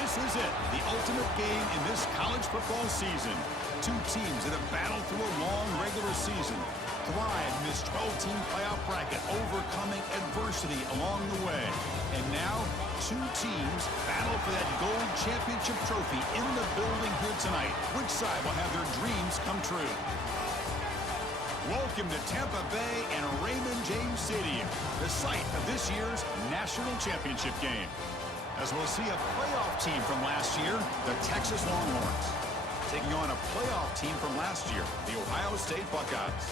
This is it, the ultimate game in this college football season. Two teams that have battled through a long regular season, thrive in this 12-team playoff bracket, overcoming adversity along the way. And now, two teams battle for that gold championship trophy in the building here tonight. Which side will have their dreams come true? Welcome to Tampa Bay and Raymond James Stadium, the site of this year's national championship game. As we'll see a playoff team from last year, the Texas Longhorns, taking on a playoff team from last year, the Ohio State Buckeyes.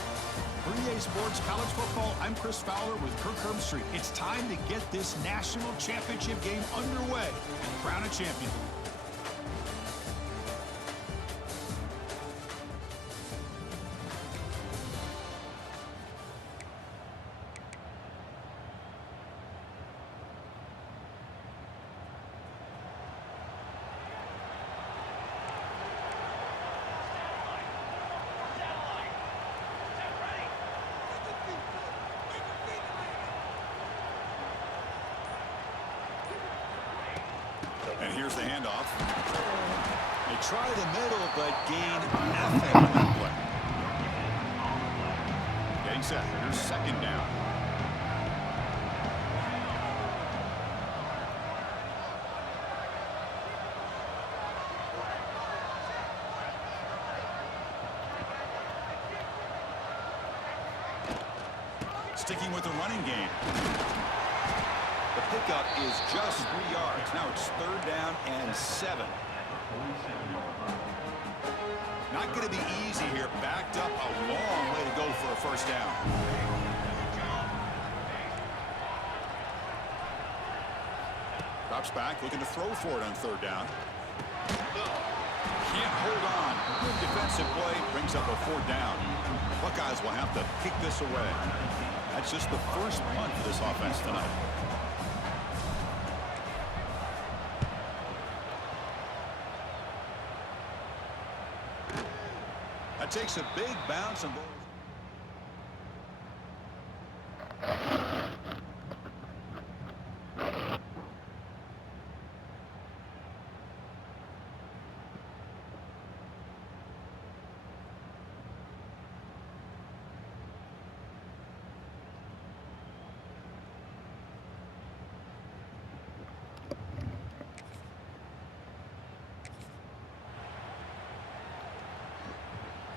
For EA Sports College Football, I'm Chris Fowler with Kirk Herbstreit. It's time to get this national championship game underway and crown a champion. And here's the handoff. They try the middle, but gain nothing on that play. Getting set. Here's second down. Sticking with the running game. The pickup is just 3 yards. Now it's third down and 7. Not going to be easy here. Backed up a long way to go for a first down. Drops back, looking to throw for it on third down. Can't hold on. Good defensive play. Brings up a fourth down. Buckeyes will have to kick this away. That's just the first punt for this offense tonight. That takes a big bounce and goes.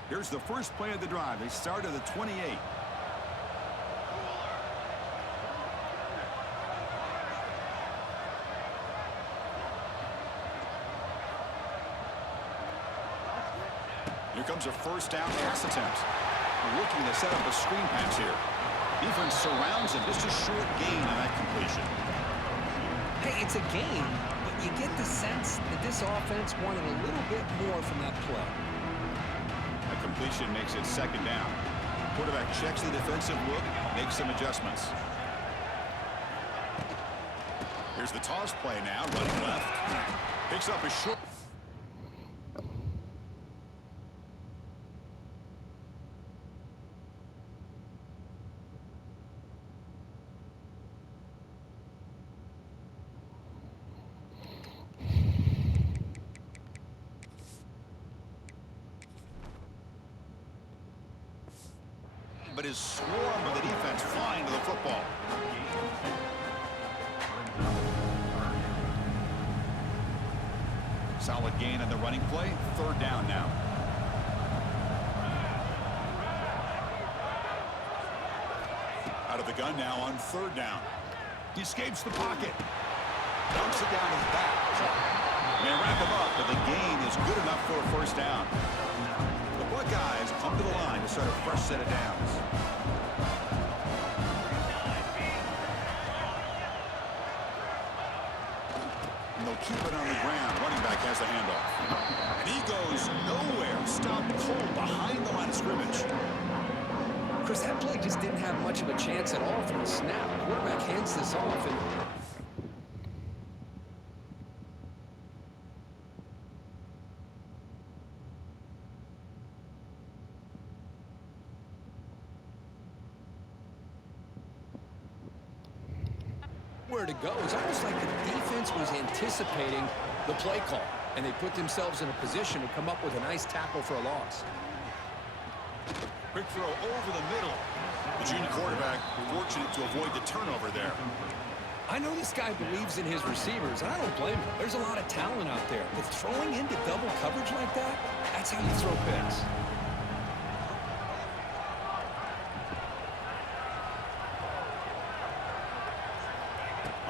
Here's the first play of the drive. They start at the 28. Here comes a first down pass attempt. Looking to set up a screen pass here. Defense surrounds him. Just a short gain on that completion. Hey, it's a gain, but you get the sense that this offense wanted a little bit more from that play. Completion makes it second down. Quarterback checks the defensive look, makes some adjustments. Here's the toss play now, running left. Picks up a short. But is swarmed by the defense flying to the football. Solid gain on the running play. Third down now. Out of the gun now on third down. He escapes the pocket. Dumps it down his back. May wrap him up, but the gain is good enough for a first down. The Buckeyes come to the line to start a fresh set of downs. And they'll keep it on the ground. Running back has the handoff. And he goes nowhere. Stopped cold behind the line of scrimmage. Chris, that play just didn't have much of a chance at all from the snap. Quarterback hands this off and where to go. It's almost like the defense was anticipating the play call, and they put themselves in a position to come up with a nice tackle for a loss. Quick throw over the middle. The junior quarterback fortunate to avoid the turnover there. I know this guy believes in his receivers, and I don't blame him. There's a lot of talent out there, but throwing into double coverage like that, that's how you throw picks.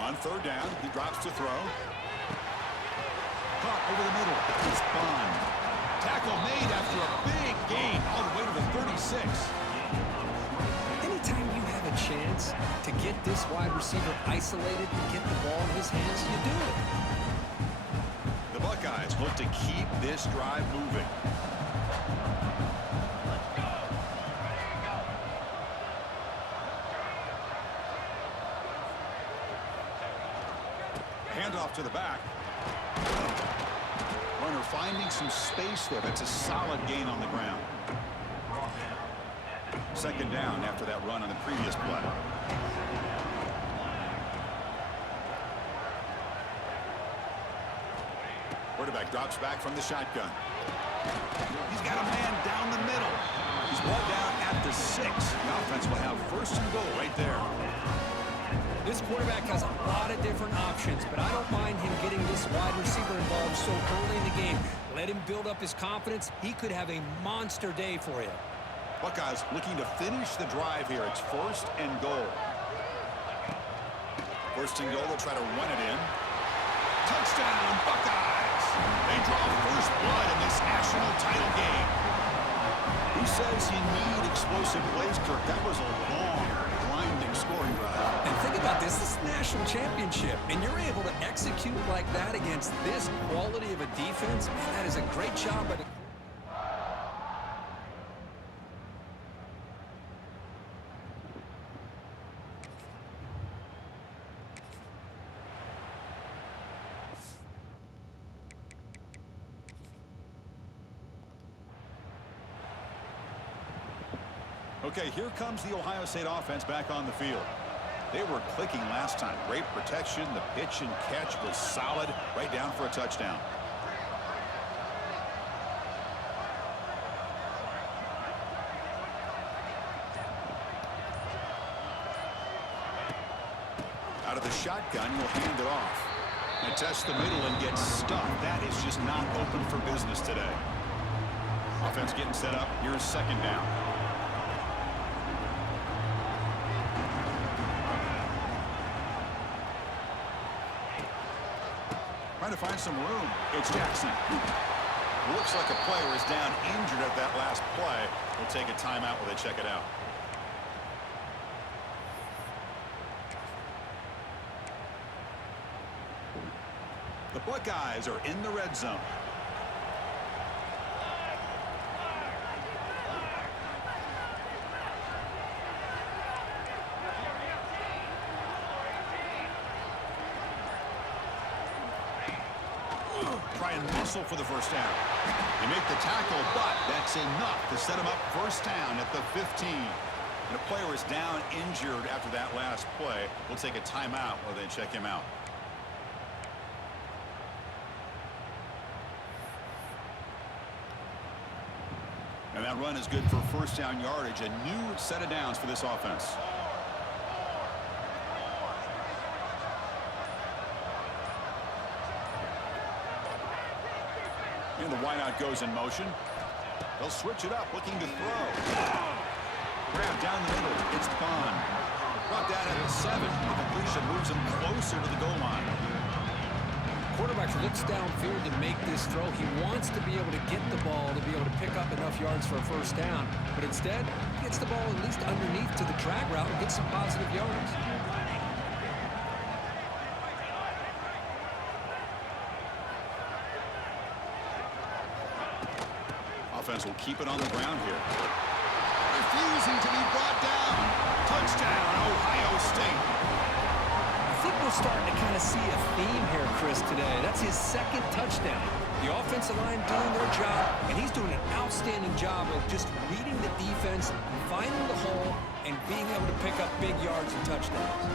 On third down, he drops to throw. Caught over the middle. It's Bond. Tackle made after a big gain all the way to the 36. Anytime you have a chance to get this wide receiver isolated and get the ball in his hands, you do it. The Buckeyes look to keep this drive moving. Handoff to the back. Runner finding some space there. That's a solid gain on the ground. Second down after that run on the previous play. Quarterback drops back from the shotgun. He's got a man down the middle. He's brought down at the 6. The offense will have first and goal right there. This quarterback has a lot of different options, but I don't mind him getting this wide receiver involved so early in the game. Let him build up his confidence. He could have a monster day for you. Buckeyes looking to finish the drive here. It's first and goal. First and goal, they'll try to run it in. Touchdown, Buckeyes! They draw first blood in this national title game. Who says you need explosive plays, Kirk? That was a long, grinding scoring drive. And think about this. This is a national championship, and you're able to execute like that against this quality of a defense. Man, that is a great job by the... Okay, here comes the Ohio State offense back on the field. They were clicking last time. Great protection. The pitch and catch was solid. Right down for a touchdown. Out of the shotgun, you'll hand it off. And test the middle and get stuffed. That is just not open for business today. Offense getting set up. Here's second down. Trying to find some room. It's Jackson. Looks like a player is down injured at that last play. We'll take a timeout while they check it out. The Buckeyes are in the red zone. Try and muscle for the first down. They make the tackle, but that's enough to set them up first down at the 15. And a player is down injured after that last play. We'll take a timeout while they check him out. And that run is good for first down yardage. A new set of downs for this offense. And the wideout goes in motion. They'll switch it up, looking to throw. Grab down the middle. It's Bond. Brought down at the 7. The completion moves him closer to the goal line. Quarterback looks downfield to make this throw. He wants to be able to get the ball to be able to pick up enough yards for a first down. But instead, he gets the ball at least underneath to the drag route and gets some positive yards. Offense will keep it on the ground here. Refusing to be brought down. Touchdown, Ohio State. I think we're starting to kind of see a theme here, Chris, today. That's his second touchdown. The offensive line doing their job, and he's doing an outstanding job of just reading the defense, finding the hole, and being able to pick up big yards and touchdowns.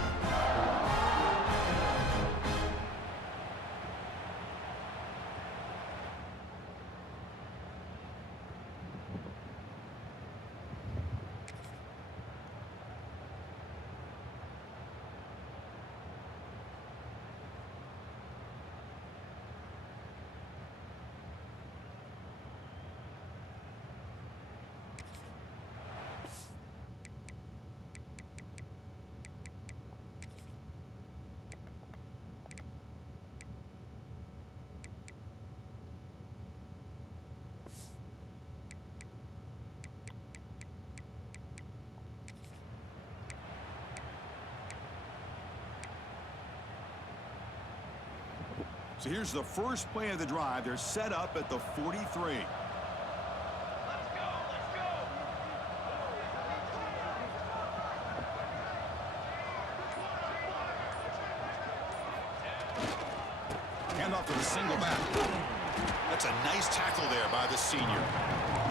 So here's the first play of the drive. They're set up at the 43. Handoff to the single back. That's a nice tackle there by the senior.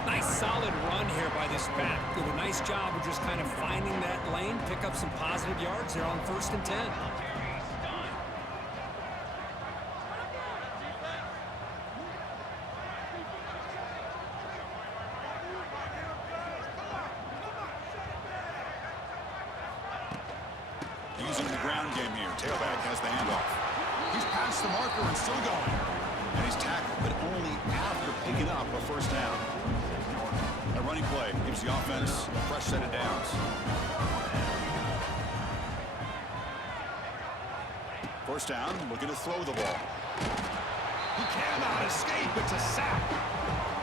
Nice solid run here by this back. Did a nice job of just kind of finding that lane, pick up some positive yards there on 1st and 10. Using the ground game here. Tailback has the handoff. He's past the marker and still going. And he's tackled, but only after picking up a first down. A running play gives the offense a fresh set of downs. First down, looking to throw the ball. He cannot escape. It's a sack.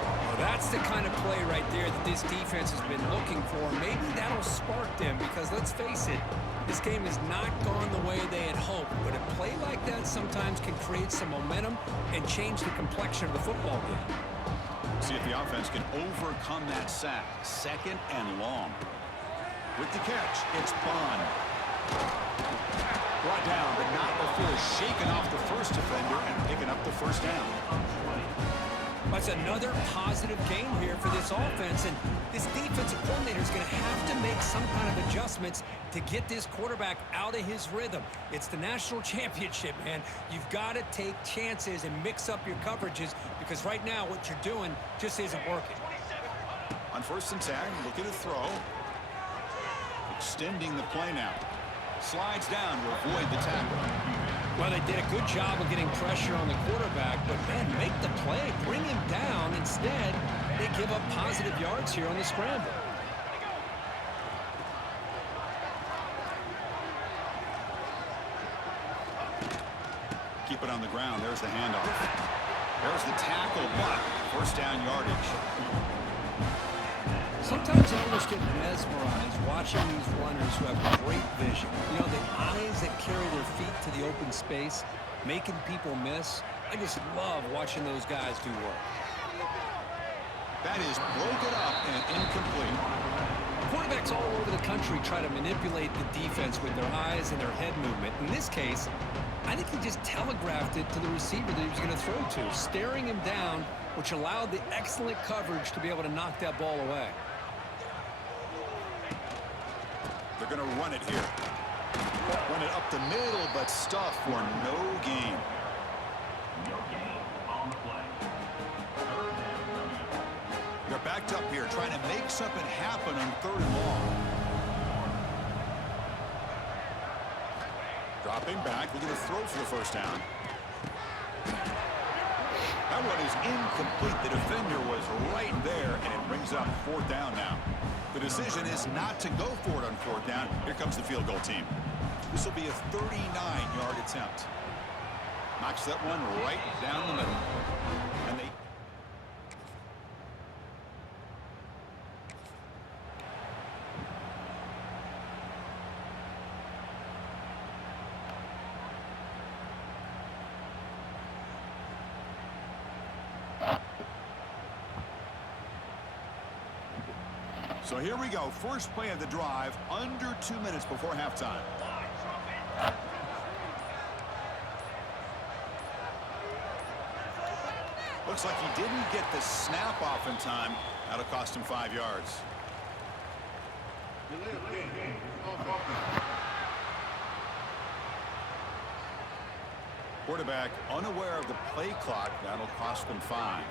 Well, that's the kind of play right there that this defense has been looking for. Maybe that'll spark them because, let's face it, this game has not gone the way they had hoped. But a play like that sometimes can create some momentum and change the complexion of the football game. See if the offense can overcome that sack. 2nd and long. With the catch, it's Bond. Brought down, but not before shaking off the first defender and picking up the first down. That's another positive game here for this offense, and this defensive coordinator is going to have to make some kind of adjustments to get this quarterback out of his rhythm. It's the national championship, man. You've got to take chances and mix up your coverages because right now what you're doing just isn't working. On 1st and 10, looking to throw. Extending the play now. Slides down to avoid the tackle. Well, they did a good job of getting pressure on the quarterback, but, man, make the play. Bring him down. Instead, they give up positive yards here on the scramble. Keep it on the ground. There's the handoff. There's the tackle, but first down yardage. Sometimes I almost get mesmerized watching these runners who have great vision. You know, the eyes that carry their feet to the open space, making people miss. I just love watching those guys do work. That is broken up and incomplete. Quarterbacks all over the country try to manipulate the defense with their eyes and their head movement. In this case, I think he just telegraphed it to the receiver that he was going to throw to, staring him down, which allowed the excellent coverage to be able to knock that ball away. They're going to run it here. Run it up the middle, but stuff for no gain. They're backed up here, trying to make something happen on 3rd and long. Dropping back, looking to throw for the first down. That one is incomplete. The defender was right there, and it brings up 4th down now. The decision is not to go for it on 4th down. Here comes the field goal team. This will be a 39-yard attempt. Knocks that one right down the middle. And they... So here we go. First play of the drive, under 2 minutes before halftime. Looks like he didn't get the snap off in time. That'll cost him 5 yards. Quarterback unaware of the play clock. That'll cost them 5.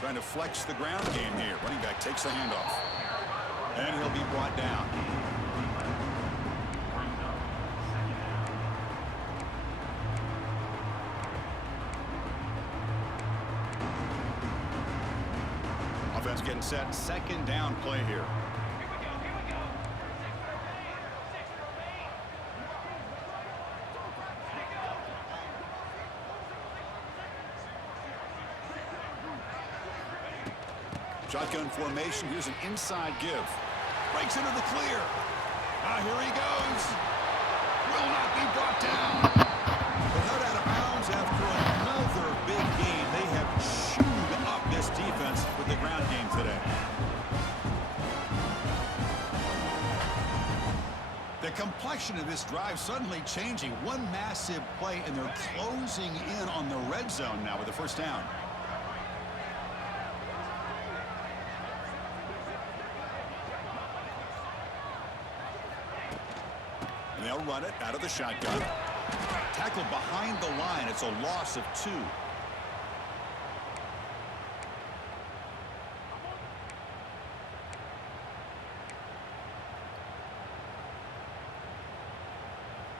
Trying to flex the ground game here. Running back takes the handoff. And he'll be brought down. Offense getting set. 2nd down play here. Shotgun formation. Here's an inside give. Breaks into the clear. Here he goes. Will not be brought down. But held out of bounds after another big game. They have chewed up this defense with the ground game today. The complexion of this drive suddenly changing. One massive play, and they're closing in on the red zone now with the first down. And they'll run it out of the shotgun. Tackled behind the line. It's a loss of 2.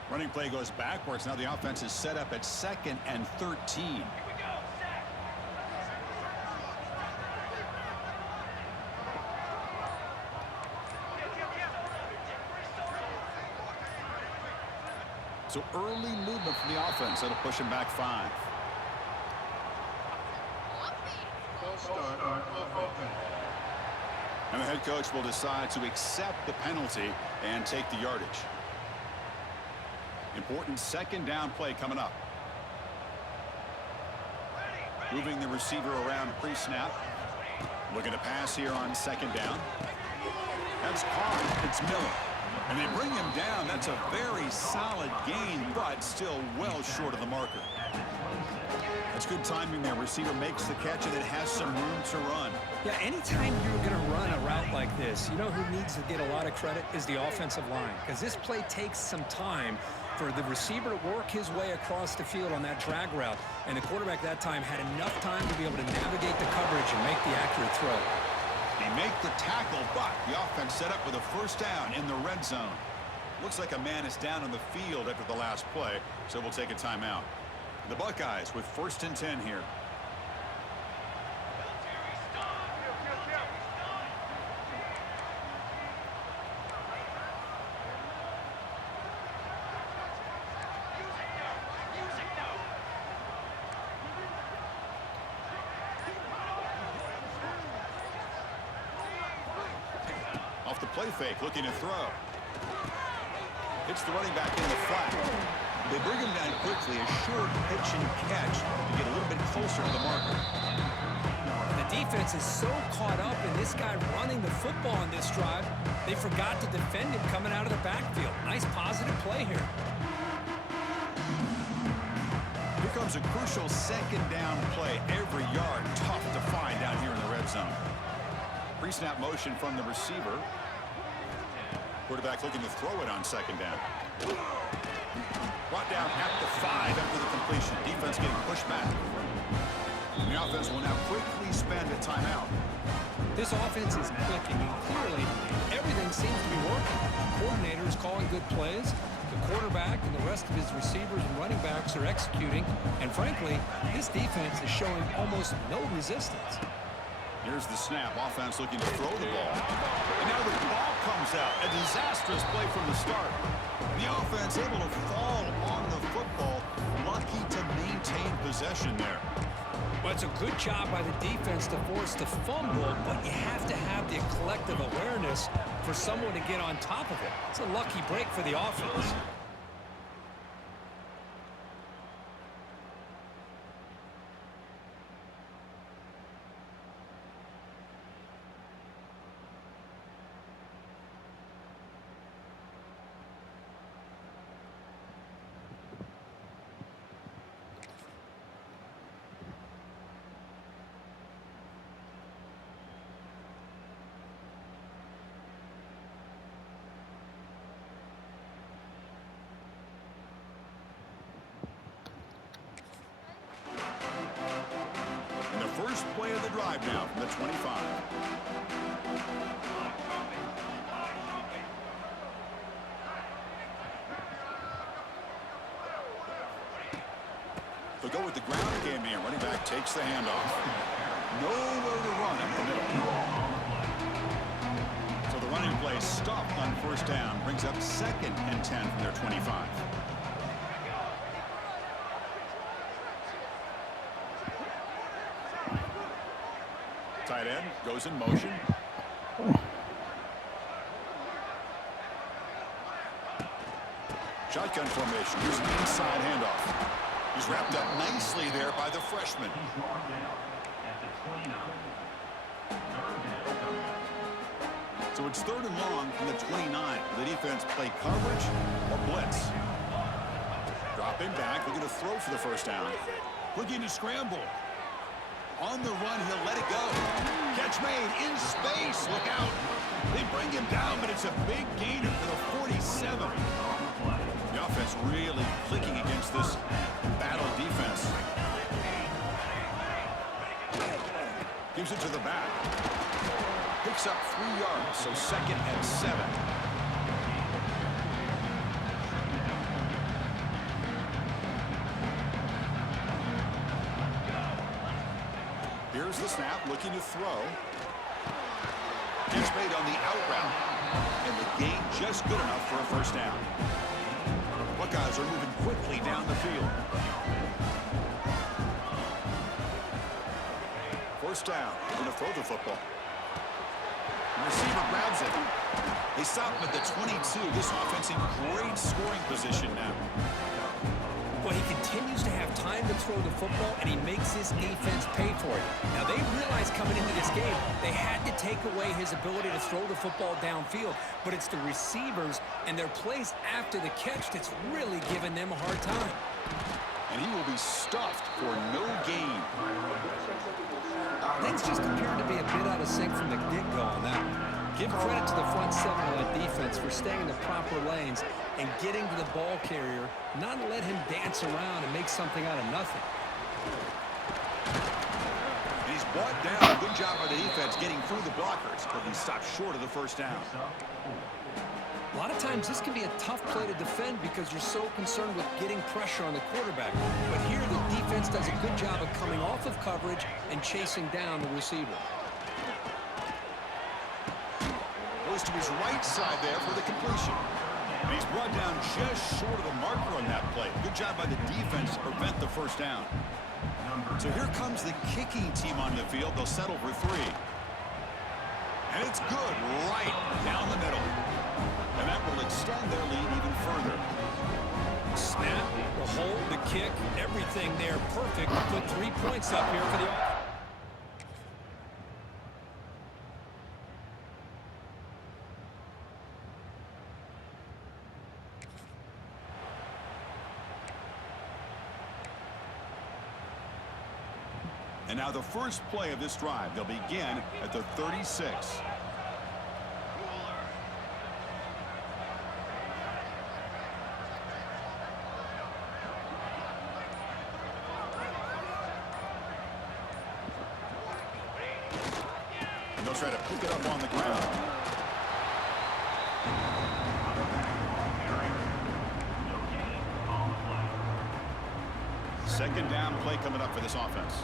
Running play goes backwards. Now the offense is set up at 2nd and 13. So early movement from the offense. That'll push him back 5. And the head coach will decide to accept the penalty and take the yardage. Important second down play coming up. Moving the receiver around pre-snap. Looking to pass here on second down. That's caught. It's Miller. And they bring him down. That's a very solid gain, but still well short of the marker. That's good timing there. Receiver makes the catch, and it has some room to run. Yeah, anytime you're going to run a route like this, you know who needs to get a lot of credit is the offensive line. Because this play takes some time for the receiver to work his way across the field on that drag route. And the quarterback that time had enough time to be able to navigate the coverage and make the accurate throw. They make the tackle, but the offense set up with a first down in the red zone. Looks like a man is down on the field after the last play, so we'll take a timeout. The Buckeyes with 1st and 10 here. Off the play fake, looking to throw. It's the running back in the flat. They bring him down quickly, a short pitch and catch to get a little bit closer to the marker. The defense is so caught up in this guy running the football on this drive, they forgot to defend him coming out of the backfield. Nice positive play here. Here comes a crucial second down play. Every yard tough to find down here in the red zone. Pre-snap motion from the receiver. Quarterback looking to throw it on second down. Brought down at the 5 after the completion. Defense getting pushed back. And the offense will now quickly spend a timeout. This offense is clicking, and clearly everything seems to be working. The coordinator is calling good plays. The quarterback and the rest of his receivers and running backs are executing. And frankly, this defense is showing almost no resistance. Here's the snap. Offense looking to throw the ball. And now the ball comes out. A disastrous play from the start. The offense able to fall on the football. Lucky to maintain possession there. Well, it's a good job by the defense to force the fumble, but you have to have the collective awareness for someone to get on top of it. It's a lucky break for the offense. First play of the drive now from the 25. They'll go with the ground game here. Running back takes the handoff. Nowhere to run in the middle. So the running play stopped on first down. Brings up 2nd and 10 from their 25. Tight end goes in motion. Shotgun formation. Here's an inside handoff. He's wrapped up nicely there by the freshman. So it's 3rd and long from the 29. The defense play coverage or blitz. Dropping back, looking to throw for the first down. Looking to scramble. On the run, he'll let it go. Catch made in space. Look out. They bring him down, but it's a big gainer for the 47. The offense really clicking against this battle defense. Gives it to the back. Picks up 3 yards, so 2nd and 7. Here's the snap, looking to throw. Catch made on the out route. And the gain just good enough for a first down. Buckeyes are moving quickly down the field. First down. Going to throw the football. The receiver grabs it. They stop him at the 22. This offense in great scoring position now. Well, he continues to have time to throw the football, and he makes his defense pay for it. Now, they realized coming into this game they had to take away his ability to throw the football downfield, but it's the receivers and their plays after the catch that's really giving them a hard time. And he will be stuffed for no gain. Things just appear to be a bit out of sync from the get-go on that one. Give credit to the front 7 of that defense for staying in the proper lanes and getting to the ball carrier, not let him dance around and make something out of nothing. And he's brought down. Good job by the defense getting through the blockers, but he stopped short of the first down. A lot of times this can be a tough play to defend because you're so concerned with getting pressure on the quarterback. But here the defense does a good job of coming off of coverage and chasing down the receiver. Goes to his right side there for the completion. And he's brought down just short of the marker on that play. Good job by the defense to prevent the first down. So here comes the kicking team on the field. They'll settle for 3. And it's good right down the middle. And that will extend their lead even further. Snap, the hold, the kick, everything there perfect to put 3 points up here for the offense. And now the first play of this drive. They'll begin at the 36. And they'll try to pick it up on the ground. Second down play coming up for this offense.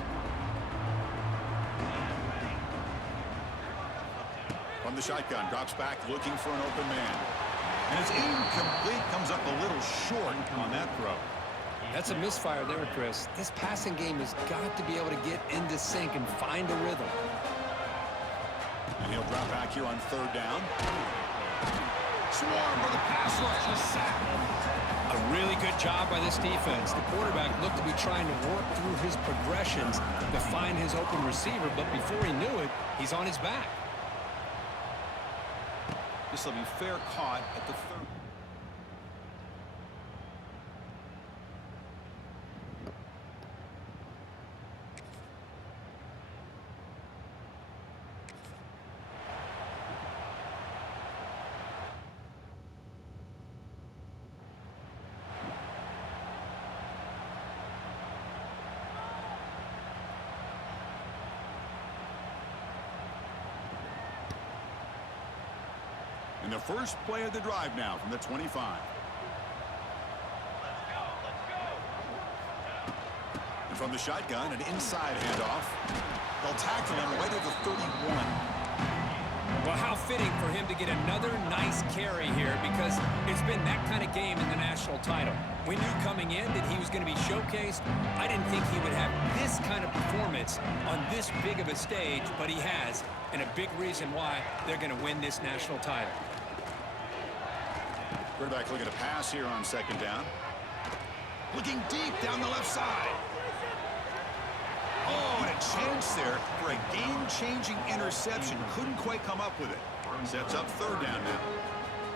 From the shotgun, drops back, looking for an open man. And his incomplete, comes up a little short on that throw. That's a misfire there, Chris. This passing game has got to be able to get into sync and find a rhythm. And he'll drop back here on 3rd down. Swarm for the pass rush, a sack. A really good job by this defense. The quarterback looked to be trying to work through his progressions to find his open receiver, but before he knew it, he's on his back. This will be fair caught at the 3rd. And the first play of the drive now from the 25. And from the shotgun, an inside handoff. They'll tackle him right at the 31. Well, how fitting for him to get another nice carry here because it's been that kind of game in the national title. We knew coming in that he was going to be showcased. I didn't think he would have this kind of performance on this big of a stage, but he has, and a big reason why they're going to win this national title. Quarterback looking to pass here on second down. Looking deep down the left side. Oh, and a chance there for a game-changing interception. Couldn't quite come up with it. Sets up third down now.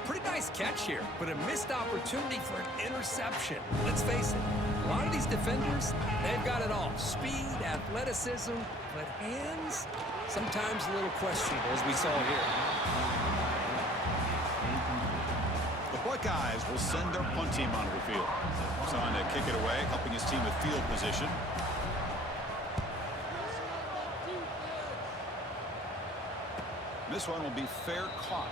Pretty nice catch here, but a missed opportunity for an interception. Let's face it, a lot of these defenders, they've got it all. Speed, athleticism, but hands, sometimes a little questionable, as we saw here. The Buckeyes will send their punt team onto the field. Son to kick it away, helping his team with field position. This one will be fair caught.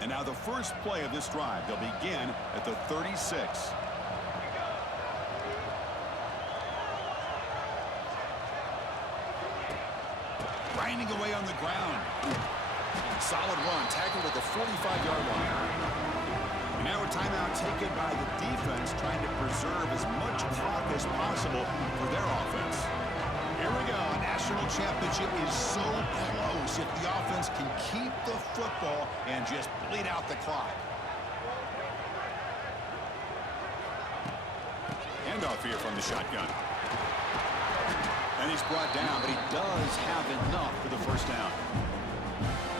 And now the first play of this drive. They'll begin at the 36. Grinding away on the ground. Solid run, tackled at the 45-yard line. And now a timeout taken by the defense, trying to preserve as much clock as possible for their offense. Here we go. A national championship is so close if the offense can keep the football and just bleed out the clock. Handoff here from the shotgun. And he's brought down, but he does have enough for the first down.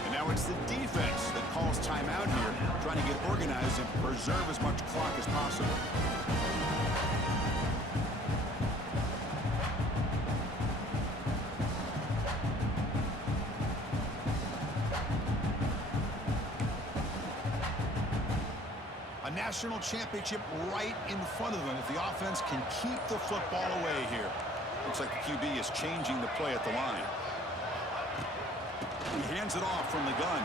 And now it's the defense that calls timeout here, trying to get organized and preserve as much clock as possible. A national championship right in front of them if the offense can keep the football away here. Looks like the QB is changing the play at the line. He hands it off from the gun.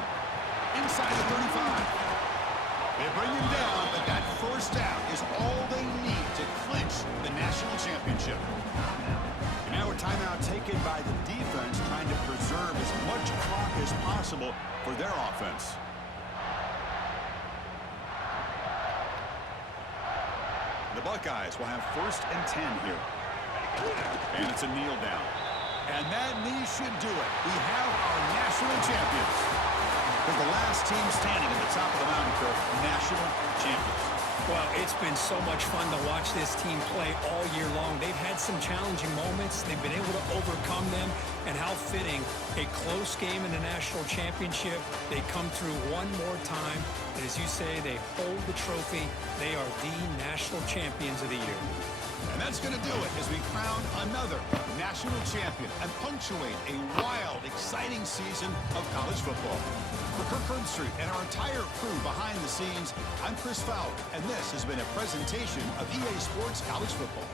Inside the 35. They bring him down, but that first down is all they need to clinch the national championship. And now a timeout taken by the defense, trying to preserve as much clock as possible for their offense. The Buckeyes will have 1st and 10 here. And it's a kneel down. And that knee should do it. We have our national champions. They're the last team standing at the top of the mountain, Kirk. National champions. Well, it's been so much fun to watch this team play all year long. They've had some challenging moments. They've been able to overcome them. And how fitting, a close game in the national championship. They come through one more time. And as you say, they hold the trophy. They are the national champions of the year. And that's going to do it as we crown another national champion and punctuate a wild, exciting season of college football. For Kirk Herbstreit and our entire crew behind the scenes, I'm Chris Fowler, and this has been a presentation of EA Sports College Football.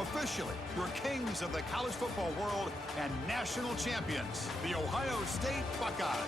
Officially, your kings of the college football world and national champions, the Ohio State Buckeyes.